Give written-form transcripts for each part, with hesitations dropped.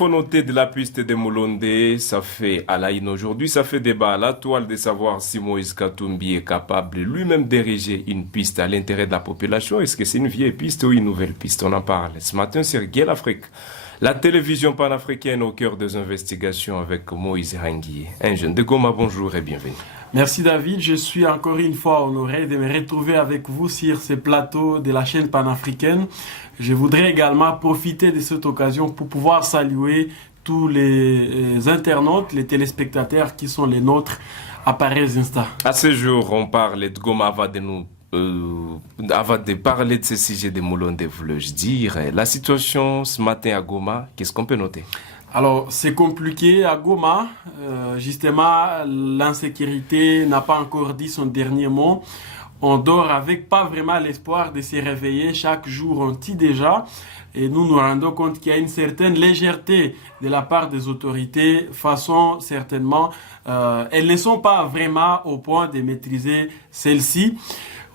Faut noter de la piste de Moulondé, ça fait à la aujourd'hui, ça fait débat à la toile de savoir si Moïse Katumbi est capable lui-même d'ériger une piste à l'intérêt de la population. Est-ce que c'est une vieille piste ou une nouvelle piste? On en parle ce matin sur Gué l'Afrique. La télévision panafricaine au cœur des investigations avec Moïse Hangui. Un jeune de Goma, bonjour et bienvenue. Merci David, je suis encore une fois honoré de me retrouver avec vous sur ce plateau de la chaîne panafricaine. Je voudrais également profiter de cette occasion pour pouvoir saluer tous les internautes, les téléspectateurs qui sont les nôtres à Paris Insta. À ce jour, on parle de Goma avant de parler de ce sujet de Moulondé, voulais-je dire. La situation ce matin à Goma, qu'est-ce qu'on peut noter? Alors, c'est compliqué à Goma. Justement, l'insécurité n'a pas encore dit son dernier mot. On dort avec pas vraiment l'espoir de se réveiller. Chaque jour, on tue déjà. Et nous nous rendons compte qu'il y a une certaine légèreté de la part des autorités. Façon, certainement, elles ne sont pas vraiment au point de maîtriser celle-ci.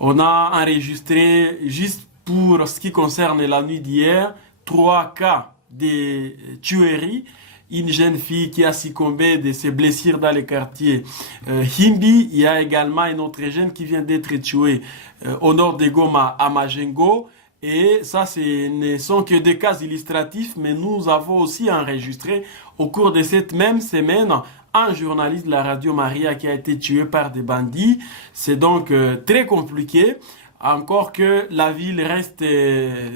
On a enregistré, juste pour ce qui concerne la nuit d'hier, 3 cas de tueries. Une jeune fille qui a succombé de ses blessures dans le quartier Himbi. Il y a également une autre jeune qui vient d'être tuée au nord de Goma, à Majengo. Et ça, ce ne sont que des cas illustratifs, mais nous avons aussi enregistré au cours de cette même semaine un journaliste de la radio Maria qui a été tué par des bandits. C'est donc très compliqué. Encore que la ville reste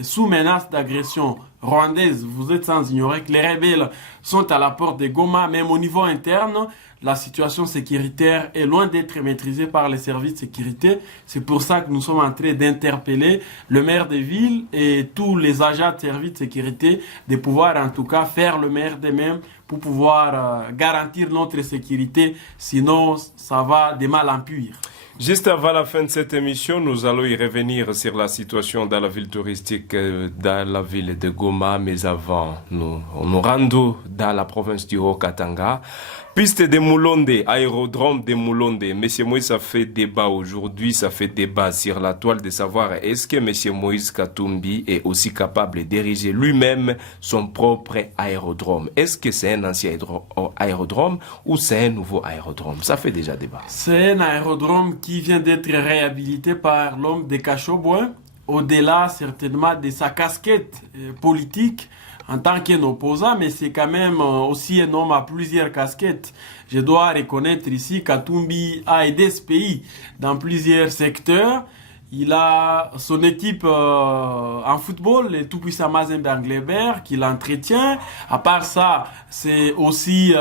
sous menace d'agression rwandaise, vous êtes sans ignorer que les rebelles sont à la porte de Goma, même au niveau interne, la situation sécuritaire est loin d'être maîtrisée par les services de sécurité. C'est pour ça que nous sommes en train d'interpeller le maire de ville et tous les agents de services de sécurité de pouvoir en tout cas faire le maire d'eux-mêmes pour pouvoir garantir notre sécurité, sinon ça va de mal en pire. Juste avant la fin de cette émission, nous allons y revenir sur la situation dans la ville touristique, dans la ville de Goma. Mais avant, nous rendons dans la province du Haut-Katanga. Piste de Moulondé, aérodrome de Moulondé. Monsieur Moïse, ça fait débat aujourd'hui, ça fait débat sur la toile de savoir est-ce que Monsieur Moïse Katumbi est aussi capable d'ériger lui-même son propre aérodrome. Est-ce que c'est un ancien aérodrome ou c'est un nouveau aérodrome? Ça fait déjà débat. C'est un aérodrome qui vient d'être réhabilité par l'homme de Cachobouin, au-delà certainement de sa casquette politique en tant qu'un opposant, mais c'est quand même aussi un homme à plusieurs casquettes. Je dois reconnaître ici qu'Katumbi a aidé ce pays dans plusieurs secteurs. Il a son équipe en football, le tout-puissant Mazembe Anglebert, qui l'entretient. À part ça, c'est aussi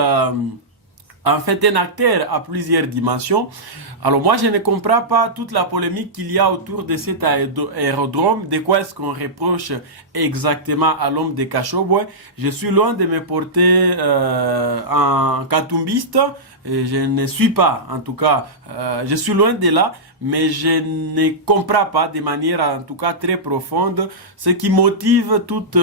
en fait un acteur à plusieurs dimensions. Alors moi, je ne comprends pas toute la polémique qu'il y a autour de cet aérodrome. De quoi est-ce qu'on reproche exactement à l'homme de Cachoboué? Je suis loin de me porter en katumbiste. Et je ne suis pas, en tout cas, je suis loin de là. Mais je ne comprends pas de manière, en tout cas, très profonde ce qui motive toutes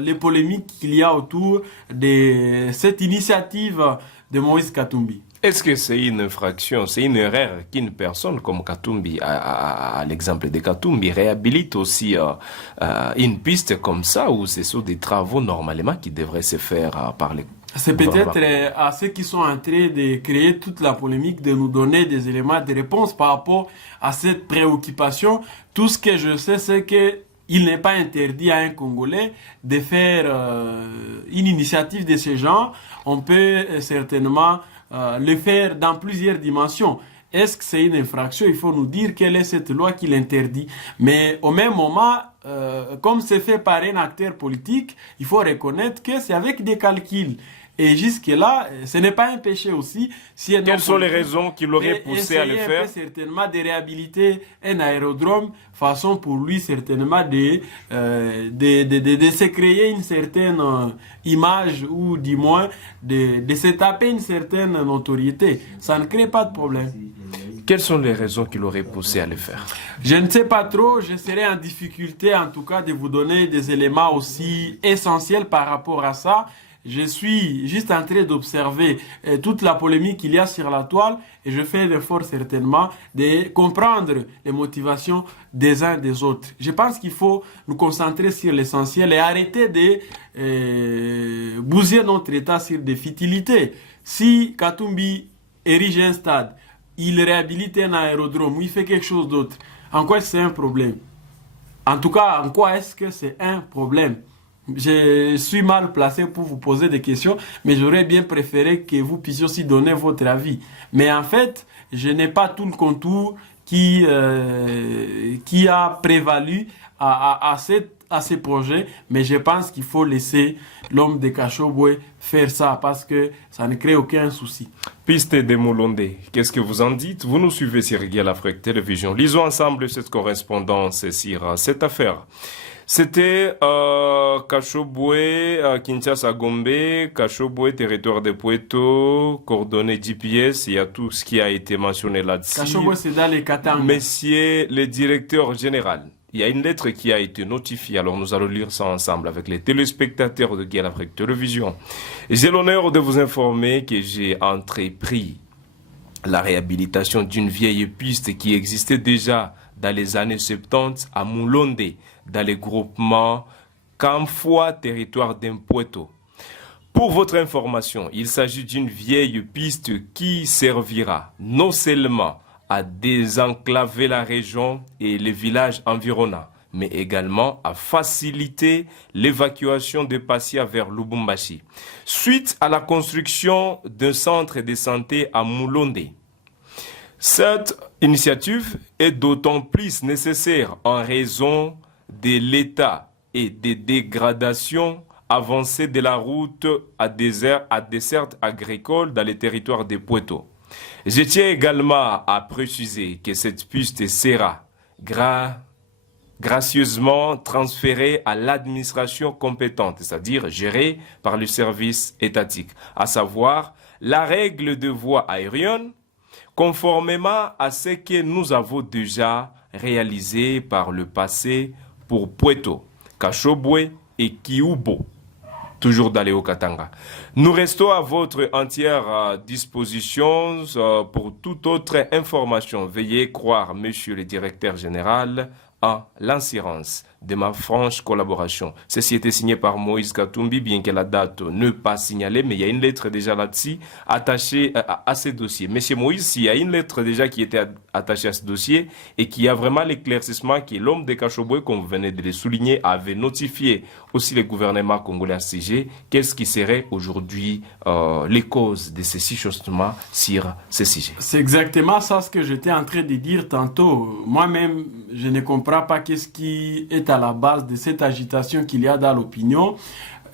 les polémiques qu'il y a autour de cette initiative de Moïse Katumbi. Est-ce que c'est une infraction, c'est une erreur qu'une personne comme Katumbi, à l'exemple de Katumbi, réhabilite aussi une piste comme ça, ou ce sont des travaux normalement qui devraient se faire par les... C'est peut-être à ceux qui sont en train de créer toute la polémique de nous donner des éléments de réponse par rapport à cette préoccupation. Tout ce que je sais, c'est que il n'est pas interdit à un Congolais de faire une initiative de ce genre. On peut certainement le faire dans plusieurs dimensions. Est-ce que c'est une infraction? Il faut nous dire quelle est cette loi qui l'interdit. Mais au même moment, comme c'est fait par un acteur politique, il faut reconnaître que c'est avec des calculs. Et jusque-là, ce n'est pas un péché aussi. Si quelles sont les raisons qui l'auraient poussé à le faire? Certainement de réhabiliter un aérodrome, façon pour lui certainement de se créer une certaine image ou du moins de se taper une certaine notoriété. Ça ne crée pas de problème. Quelles sont les raisons qui l'auraient poussé à le faire? Je ne sais pas trop, je serai en difficulté en tout cas de vous donner des éléments aussi essentiels par rapport à ça. Je suis juste en train d'observer toute la polémique qu'il y a sur la toile et je fais l'effort certainement de comprendre les motivations des uns et des autres. Je pense qu'il faut nous concentrer sur l'essentiel et arrêter de bousiller notre État sur des futilités. Si Katumbi érige un stade, il réhabilite un aérodrome, ou il fait quelque chose d'autre, en quoi c'est un problème? En tout cas, en quoi est-ce que c'est un problème? Je suis mal placé pour vous poser des questions, mais j'aurais bien préféré que vous puissiez aussi donner votre avis. Mais en fait, je n'ai pas tout le contour qui a prévalu à ces projets, mais je pense qu'il faut laisser l'homme de Kashobwe faire ça parce que ça ne crée aucun souci. Piste de Moulondé, qu'est-ce que vous en dites? Vous nous suivez sur Guel Afrique Télévision. Lisons ensemble cette correspondance sur cette affaire. C'était Kashobwe, Kinshasa Gombe, Kashobwe, territoire de Puerto, coordonnées GPS, il y a tout ce qui a été mentionné là-dessus. Kashobwe, c'est dans les Katanga. Monsieur le directeur général, il y a une lettre qui a été notifiée, alors nous allons lire ça ensemble avec les téléspectateurs de Guel Afrique Télévision. J'ai l'honneur de vous informer que j'ai entrepris la réhabilitation d'une vieille piste qui existait déjà dans les années 70 à Moulondé, dans les groupements Camfoua, territoire d'Impueto. Pour votre information, il s'agit d'une vieille piste qui servira non seulement à désenclaver la région et les villages environnants, mais également à faciliter l'évacuation des patients vers Lubumbashi. Suite à la construction d'un centre de santé à Moulondé, cette initiative est d'autant plus nécessaire en raison de l'état et des dégradations avancées de la route à desserte agricole dans les territoires de Puerto. Je tiens également à préciser que cette piste sera gracieusement transférée à l'administration compétente, c'est-à-dire gérée par le service étatique, à savoir la règle de voie aérienne, conformément à ce que nous avons déjà réalisé par le passé pour Puerto, Kashobwe et Kiubo, toujours dans les Haut-Katanga. Nous restons à votre entière disposition pour toute autre information. Veuillez croire, monsieur le directeur général, en l'assurance de ma franche collaboration. Ceci était signé par Moïse Katumbi, bien que la date ne pas signalée, mais il y a une lettre déjà là-dessus attachée à ce dossier. Monsieur Moïse, il y a une lettre déjà qui était attachée à ce dossier et qui a vraiment l'éclaircissement que l'homme de Kashobwe, comme vous venez de le souligner, avait notifié aussi le gouvernement congolais à ce sujet. Qu'est-ce qui serait aujourd'hui les causes de ces changements sur ce sujet? C'est exactement ça ce que j'étais en train de dire tantôt. Moi-même, je ne comprends pas qu'est-ce qui est à la base de cette agitation qu'il y a dans l'opinion.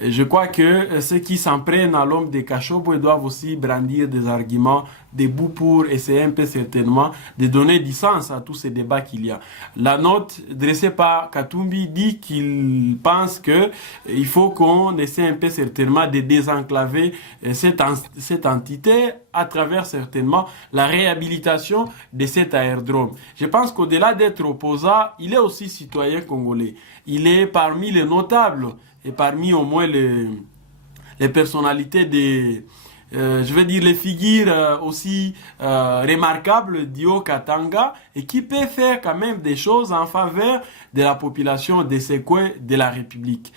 Je crois que ceux qui s'en prennent à l'homme de Kashobwe doivent aussi brandir des arguments debout pour essayer un peu certainement de donner du sens à tous ces débats qu'il y a. La note dressée par Katumbi dit qu'il pense que il faut qu'on essaie un peu certainement de désenclaver cette entité à travers certainement la réhabilitation de cet aérodrome. Je pense qu'au-delà d'être opposant, il est aussi citoyen congolais. Il est parmi les notables et parmi au moins les personnalités je vais dire les figures aussi remarquables du Haut-Katanga et qui peut faire quand même des choses en faveur de la population de ces coins de la République.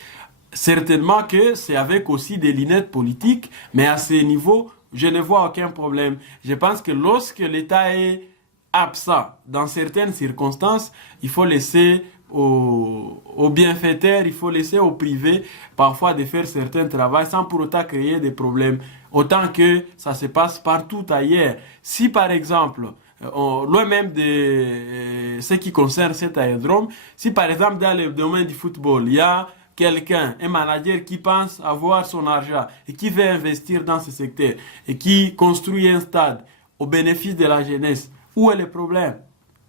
Certainement que c'est avec aussi des lunettes politiques, mais à ce niveau, je ne vois aucun problème. Je pense que lorsque l'État est absent dans certaines circonstances, il faut laisser aux bienfaiteurs, il faut laisser au privé parfois de faire certains travaux sans pour autant créer des problèmes. Autant que ça se passe partout ailleurs. Si par exemple, loin même de ce qui concerne cet aérodrome, si par exemple dans le domaine du football, il y a quelqu'un, un manager qui pense avoir son argent et qui veut investir dans ce secteur et qui construit un stade au bénéfice de la jeunesse, où est le problème?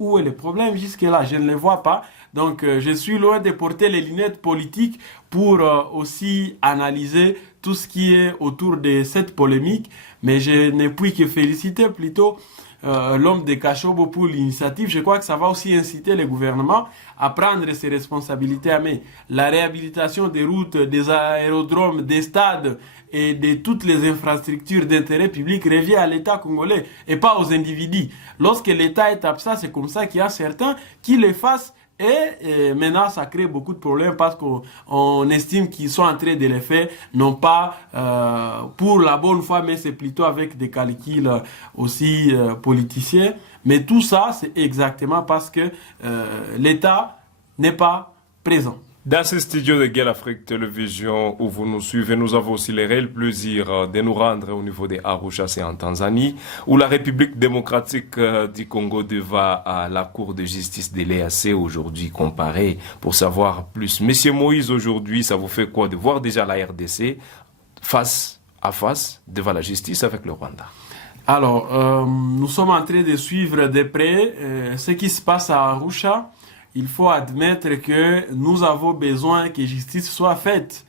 Où est le problème jusque-là? Je ne le vois pas. Donc, je suis loin de porter les lunettes politiques pour aussi analyser tout ce qui est autour de cette polémique. Mais je ne puis que féliciter plutôt l'homme de Kashobwe pour l'initiative. Je crois que ça va aussi inciter le gouvernement à prendre ses responsabilités à main. La réhabilitation des routes, des aérodromes, des stades et de toutes les infrastructures d'intérêt public revient à l'État congolais et pas aux individus. Lorsque l'État est absent, c'est comme ça qu'il y a certains qui l'effacent Et maintenant, ça crée beaucoup de problèmes parce qu'on estime qu'ils sont en train de les faire, non pas pour la bonne foi, mais c'est plutôt avec des calculs aussi politiciens. Mais tout ça, c'est exactement parce que l'État n'est pas présent. Dans ce studio de Gueule Afrique Télévision où vous nous suivez, nous avons aussi le réel plaisir de nous rendre au niveau de Arusha, c'est en Tanzanie, où la République démocratique du Congo devra à la Cour de justice de l'EAC aujourd'hui comparer pour savoir plus. Monsieur Moïse, aujourd'hui, ça vous fait quoi de voir déjà la RDC face à face devant la justice avec le Rwanda? Alors, nous sommes en train de suivre de près ce qui se passe à Arusha. Il faut admettre que nous avons besoin que justice soit faite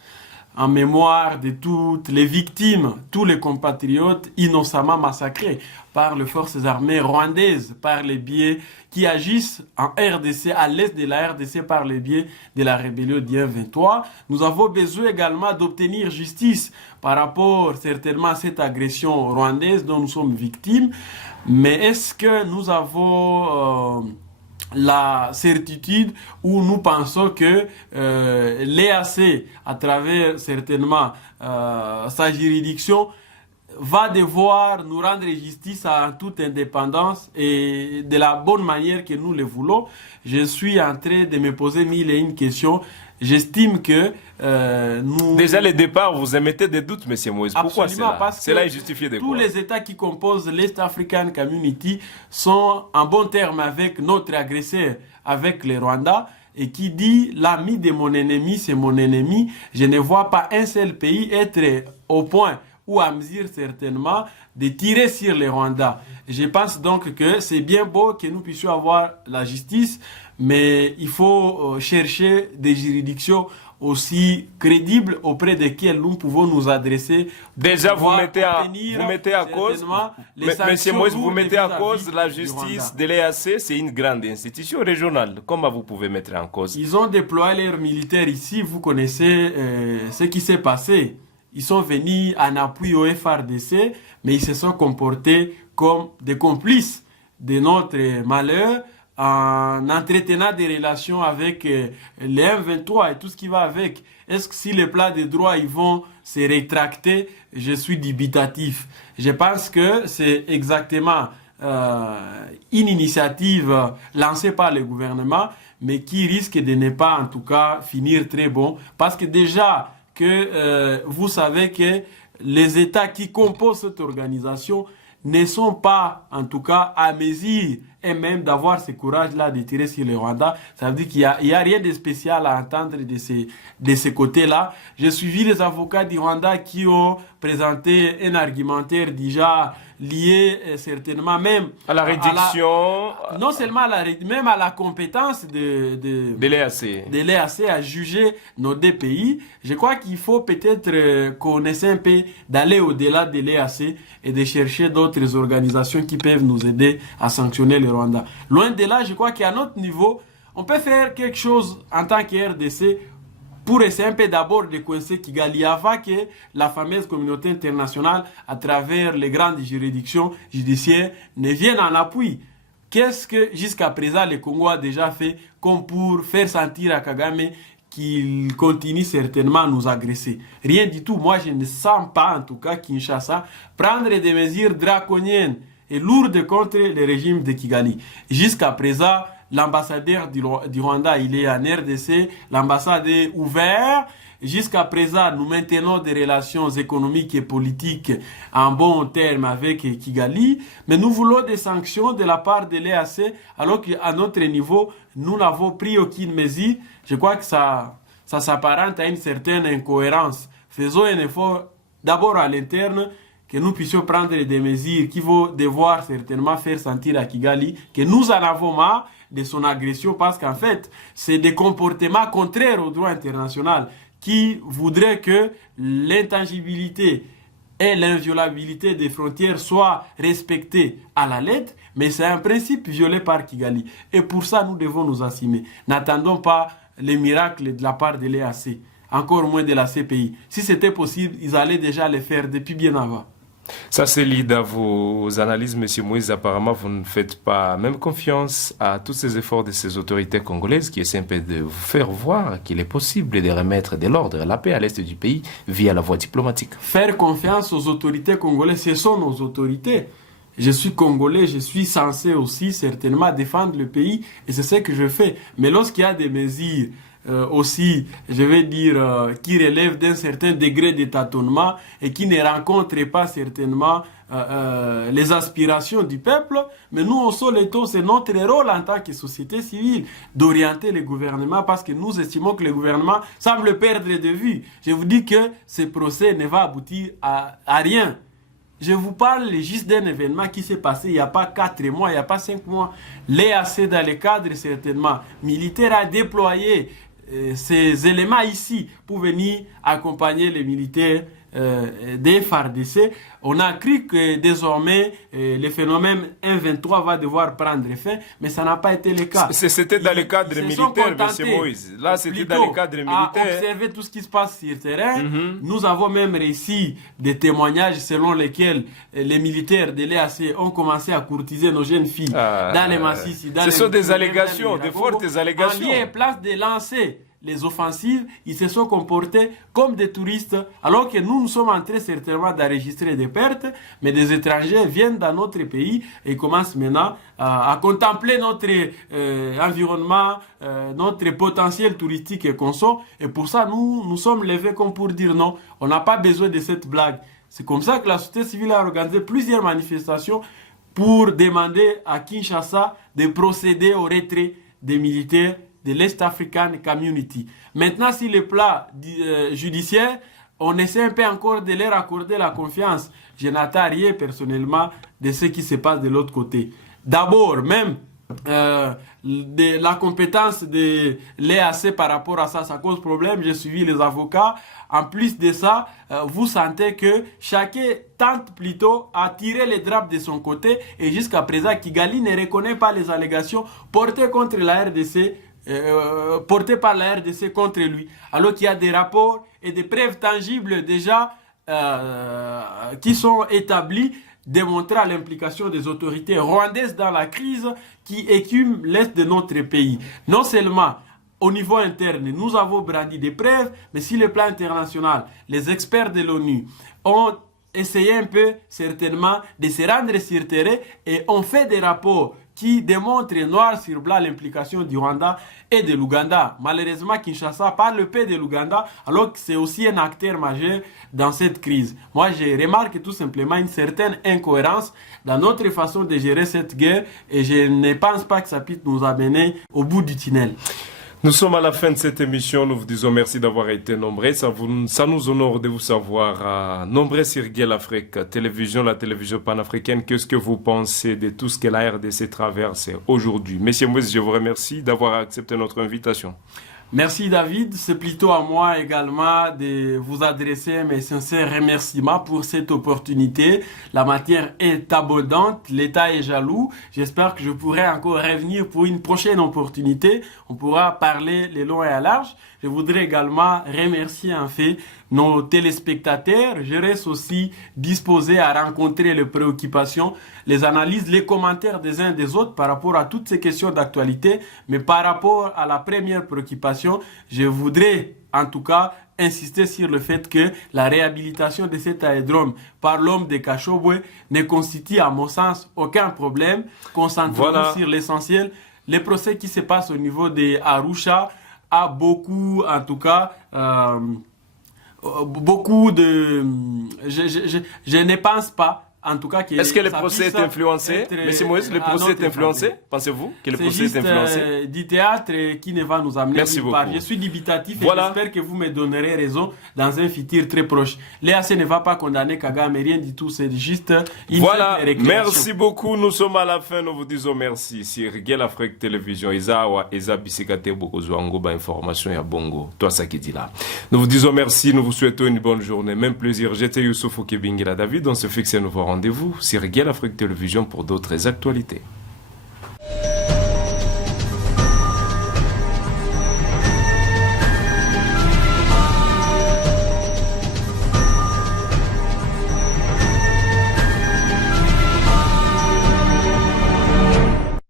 en mémoire de toutes les victimes, tous les compatriotes innocemment massacrés par les forces armées rwandaises, par les biais qui agissent en RDC, à l'est de la RDC, par les biais de la rébellion du 23. Nous avons besoin également d'obtenir justice par rapport certainement à cette agression rwandaise dont nous sommes victimes. Mais est-ce que nous avons la certitude où nous pensons que l'EAC, à travers certainement sa juridiction, va devoir nous rendre justice en toute indépendance et de la bonne manière que nous le voulons? Je suis en train de me poser mille et une questions. J'estime que nous... Déjà, le départ, vous émettez des doutes, M. Moïse. Pourquoi cela? Parce que cela est justifié de tous quoi? les États qui composent l'East African Community sont en bon terme avec notre agresseur, avec le Rwanda, et qui dit l'ami de mon ennemi, c'est mon ennemi. Je ne vois pas un seul pays être au point ou à mesure certainement de tirer sur le Rwanda. Je pense donc que c'est bien beau que nous puissions avoir la justice, mais il faut chercher des juridictions aussi crédibles auprès desquelles nous pouvons nous adresser. Déjà, vous mettez à cause, Monsieur Moïse, vous mettez à cause la justice de l'EAC, c'est une grande institution régionale. Comment vous pouvez mettre en cause? Ils ont déployé leurs militaires ici, vous connaissez ce qui s'est passé. Ils sont venus en appui au FRDC, mais ils se sont comportés comme des complices de notre malheur en entretenant des relations avec les M23 et tout ce qui va avec. Est-ce que si les plats de droit ils vont se rétracter? Je suis dubitatif. Je pense que c'est exactement une initiative lancée par le gouvernement, mais qui risque de ne pas en tout cas finir très bon. Parce que déjà que vous savez que les États qui composent cette organisation ne sont pas, en tout cas, à mesure et même d'avoir ce courage-là de tirer sur le Rwanda. Ça veut dire qu'il n'y a rien de spécial à entendre de ce côté-là. J'ai suivi les avocats du Rwanda qui ont présenté un argumentaire déjà lié certainement même à la réduction, non seulement à même à la compétence de l'EAC à juger nos deux pays. Je crois qu'il faut peut-être qu'on essaie un peu d'aller au-delà de l'EAC et de chercher d'autres organisations qui peuvent nous aider à sanctionner le Rwanda. Loin de là, je crois qu'à notre niveau, on peut faire quelque chose en tant que RDC pour essayer un peu d'abord de coincer Kigali avant que la fameuse communauté internationale, à travers les grandes juridictions judiciaires, ne vienne en appui. Qu'est-ce que jusqu'à présent le Congo a déjà fait comme pour faire sentir à Kagame qu'il continue certainement à nous agresser? Rien du tout. Moi, je ne sens pas, en tout cas, Kinshasa prendre des mesures draconiennes et lourdes contre le régime de Kigali. Jusqu'à présent, l'ambassadeur du Rwanda, il est en RDC, l'ambassade est ouverte. Jusqu'à présent, nous maintenons des relations économiques et politiques en bon terme avec Kigali, mais nous voulons des sanctions de la part de l'EAC, alors qu'à notre niveau, nous n'avons pris aucune mesure. Je crois que ça s'apparente à une certaine incohérence. Faisons un effort d'abord à l'interne, que nous puissions prendre des mesures qui vont devoir certainement faire sentir à Kigali que nous en avons marre de son agression, parce qu'en fait, c'est des comportements contraires au droit international qui voudraient que l'intangibilité et l'inviolabilité des frontières soient respectées à la lettre, mais c'est un principe violé par Kigali. Et pour ça, nous devons nous assumer. N'attendons pas les miracles de la part de l'EAC, encore moins de la CPI. Si c'était possible, ils allaient déjà le faire depuis bien avant. Ça, c'est lié à vos analyses, Monsieur Moïse. Apparemment, vous ne faites pas même confiance à tous ces efforts de ces autorités congolaises qui essaient un peu de vous faire voir qu'il est possible de remettre de l'ordre et la paix à l'est du pays via la voie diplomatique. Faire confiance aux autorités congolaises, ce sont nos autorités. Je suis congolais, je suis censé aussi certainement défendre le pays et c'est ce que je fais. Mais lorsqu'il y a des mesures aussi, je vais dire, qui relèvent d'un certain degré de tâtonnement et qui ne rencontrent pas certainement les aspirations du peuple, mais nous, au Soleto, c'est notre rôle en tant que société civile d'orienter le gouvernement parce que nous estimons que le gouvernement semble perdre de vue. Je vous dis que ce procès ne va aboutir à rien. Je vous parle juste d'un événement qui s'est passé il n'y a pas 4 mois, il n'y a pas 5 mois. L'EAC, dans le cadre certainement militaire, a déployé ces éléments ici pour venir accompagner les militaires des FARDC. On a cru que désormais le phénomène 1-23 va devoir prendre fin, mais ça n'a pas été le cas. C'était dans le cadre militaire, M. Moïse. Là, c'était dans le cadre militaire. À observer tout ce qui se passe sur le terrain. Nous avons même réussi des témoignages selon lesquels les militaires de l'EAC ont commencé à courtiser nos jeunes filles dans les massifs. Ce sont des allégations, de fortes allégations. En lieu et place de lancer les offensives, ils se sont comportés comme des touristes, alors que nous sommes en train certainement d'enregistrer des pertes, mais des étrangers viennent dans notre pays et commencent maintenant à contempler notre environnement, notre potentiel touristique et conso. Et pour ça, nous sommes levés comme pour dire non, on n'a pas besoin de cette blague. C'est comme ça que la société civile a organisé plusieurs manifestations pour demander à Kinshasa de procéder au retrait des militaires de l'Est African Community. Maintenant, sur le plan judiciaire, on essaie un peu encore de leur accorder la confiance. Je n'attends rien personnellement de ce qui se passe de l'autre côté. D'abord, même de la compétence de l'EAC par rapport à ça, ça cause problème. J'ai suivi les avocats. En plus de ça, vous sentez que chacun tente plutôt à tirer les draps de son côté et jusqu'à présent, Kigali ne reconnaît pas les allégations portées contre la RDC porté par la RDC contre lui, alors qu'il y a des rapports et des preuves tangibles déjà qui sont établis démontrant l'implication des autorités rwandaises dans la crise qui écume l'est de notre pays. Non seulement au niveau interne, nous avons brandi des preuves, mais sur le plan international, les experts de l'ONU ont essayé un peu certainement de se rendre sur terrain et ont fait des rapports qui démontre noir sur blanc l'implication du Rwanda et de l'Ouganda. Malheureusement, Kinshasa parle peu de l'Ouganda, alors que c'est aussi un acteur majeur dans cette crise. Moi, je remarque tout simplement une certaine incohérence dans notre façon de gérer cette guerre et je ne pense pas que ça puisse nous amener au bout du tunnel. Nous sommes à la fin de cette émission. Nous vous disons merci d'avoir été nombreux. Ça nous honore de vous savoir nombreux sur Guel Afrique Télévision, la télévision panafricaine. Qu'est-ce que vous pensez de tout ce que la RDC traverse aujourd'hui? Monsieur Moïse, je vous remercie d'avoir accepté notre invitation. Merci David, c'est plutôt à moi également de vous adresser mes sincères remerciements pour cette opportunité. La matière est abondante, l'État est jaloux. J'espère que je pourrai encore revenir pour une prochaine opportunité. On pourra parler les longs et à large. Je voudrais également remercier en fait nos téléspectateurs. Je reste aussi disposé à rencontrer les préoccupations, les analyses, les commentaires des uns des autres par rapport à toutes ces questions d'actualité. Mais par rapport à la première préoccupation, je voudrais en tout cas insister sur le fait que la réhabilitation de cet aérodrome par l'homme de Kashobwe ne constitue à mon sens aucun problème. Concentrons-nous sur l'essentiel. Les procès qui se passent au niveau de Arusha a beaucoup, en tout cas, beaucoup de... Je ne pense pas, en tout cas... Est-ce que le procès est influencé? Monsieur Moïse, le procès est influencé? Pensez-vous que le procès est influencé? C'est du théâtre qui ne va nous amener nulle part. Je suis dubitatif et j'espère que vous me donnerez raison dans un futur très proche. L'EAC ne va pas condamner Kagame, rien du tout, c'est juste une merci beaucoup, nous sommes à la fin, nous vous disons merci. Sur Guel Afrique Télévision, Isawa, Eza Bisikate Bokozwango, information ya Bongo, toi ça qui dit là. Nous vous disons merci, nous vous souhaitons une bonne journée, même plaisir. J'étais Youssouf Okebingila David, on se fixe un nouveau rendez-vous sur Guel Afrique Télévision pour d'autres actualités.